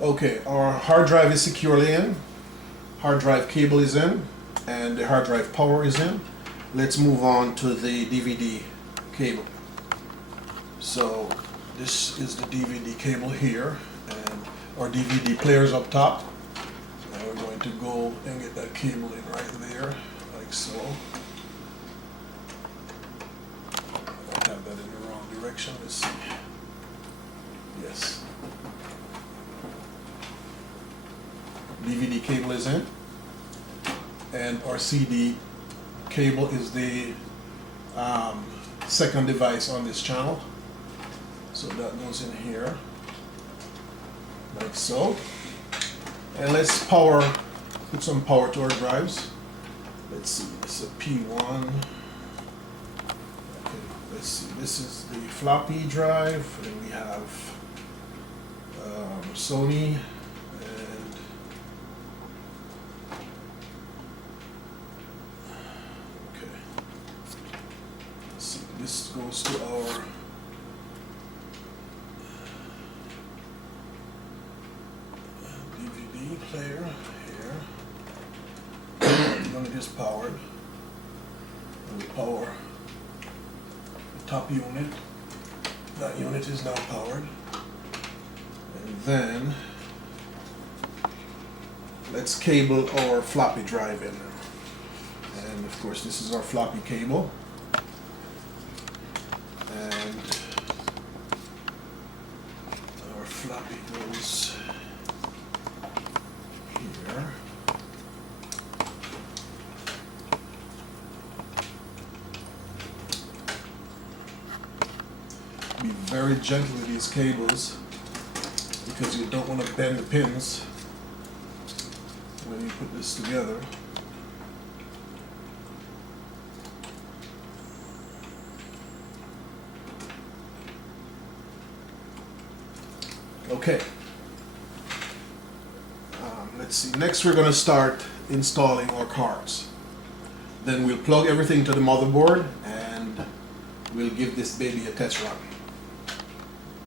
Okay, our hard drive is securely in, hard drive cable is in, and the hard drive power is in. Let's move on to the DVD cable. So this is the DVD cable here, and our DVD player is up top. And we're going to go and get that cable in right there, like so. I have that in the wrong direction, let's see. Yes. DVD cable is in, and our CD cable is the second device on this channel. So that goes in here, like so. And let's put some power to our drives. Let's see, this is a P1. Okay, let's see, this is the floppy drive, and we have Sony. This goes to our DVD player here. The unit is powered. And we power the top unit. That unit is now powered. And then let's cable our floppy drive in. And of course this is our floppy cable. And our floppy goes here. Be very gentle with these cables because you don't want to bend the pins when you put this together. Okay, let's see, next we're going to start installing our cards. Then we'll plug everything to the motherboard and we'll give this baby a test run.